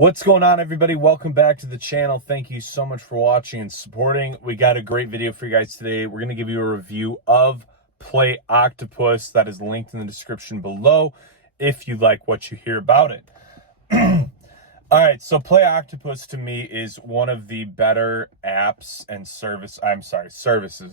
What's going on, everybody? Welcome back to the channel. Thank you so much for watching and supporting. We got a great video for you guys today. We're going to give you a review of Play Octopus. That is linked in the description below if you like what you hear about it. All right, so Play Octopus to me is one of the better apps and services,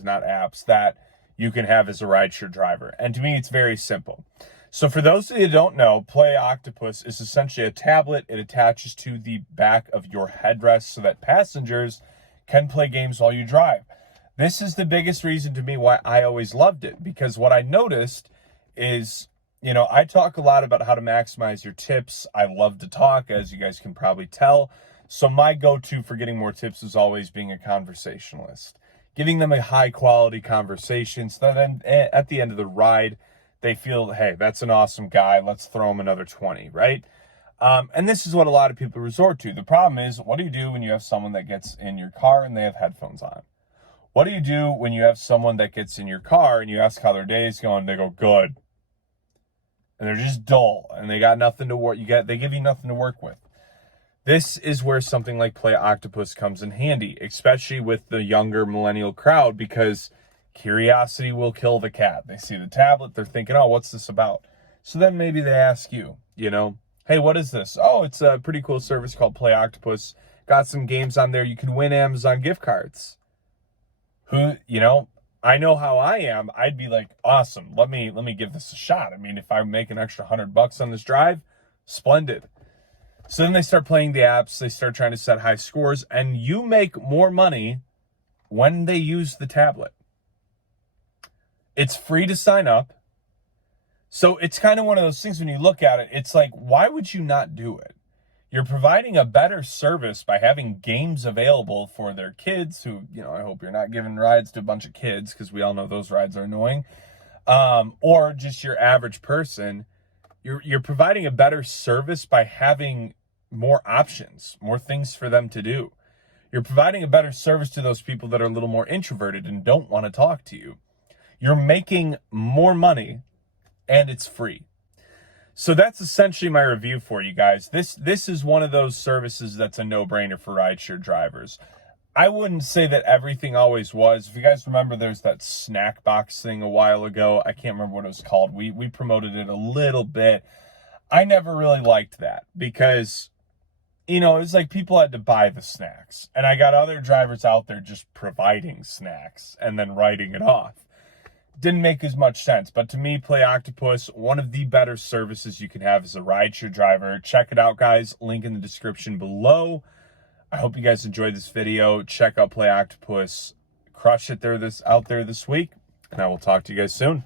not apps, that you can have as a rideshare driver. And to me, it's very simple. So for those of you who don't know, Play Octopus is essentially a tablet. It attaches to the back of your headrest so that passengers can play games while you drive. This is the biggest reason to me why I always loved it, because what I noticed is, I talk a lot about how to maximize your tips. I love to talk, as you guys can probably tell. So my go-to for getting more tips is always being a conversationalist, giving them a high-quality conversation so that then at the end of the ride, they feel, hey, that's an awesome guy. Let's throw him another 20, right? And this is what a lot of people resort to. The problem is, what do you do when you have someone that gets in your car and they have headphones on? What do you do when you have someone that gets in your car and you ask how their day is going? They go, good. And they're just dull and they got nothing to work. They give you nothing to work with. This is where something like Play Octopus comes in handy, especially with the younger millennial crowd, because curiosity will kill the cat. They see the tablet, they're thinking, oh, what's this about? So then maybe they ask you, hey, what is this? Oh, it's a pretty cool service called Play Octopus. Got some games on there. You can win Amazon gift cards. I know how I am. I'd be like, awesome. Let me give this a shot. I mean, if I make an extra $100 on this drive, splendid. So then they start playing the apps. They start trying to set high scores, and you make more money when they use the tablet. It's free to sign up. So it's kind of one of those things when you look at it, it's like, why would you not do it? You're providing a better service by having games available for their kids who, I hope you're not giving rides to a bunch of kids, because we all know those rides are annoying. Or just your average person. You're providing a better service by having more options, more things for them to do. You're providing a better service to those people that are a little more introverted and don't want to talk to you. You're making more money, and it's free. So that's essentially my review for you guys. This is one of those services that's a no-brainer for rideshare drivers. I wouldn't say that everything always was. If you guys remember, there's that snack box thing a while ago. I can't remember what it was called. We promoted it a little bit. I never really liked that because, it was like people had to buy the snacks. And I got other drivers out there just providing snacks and then writing it off. Didn't make as much sense. But to me, Play Octopus, one of the better services you can have as a rideshare driver. Check it out, guys. Link in the description below. I hope you guys enjoyed this video. Check out Play Octopus. Crush it out there this week. And I will talk to you guys soon.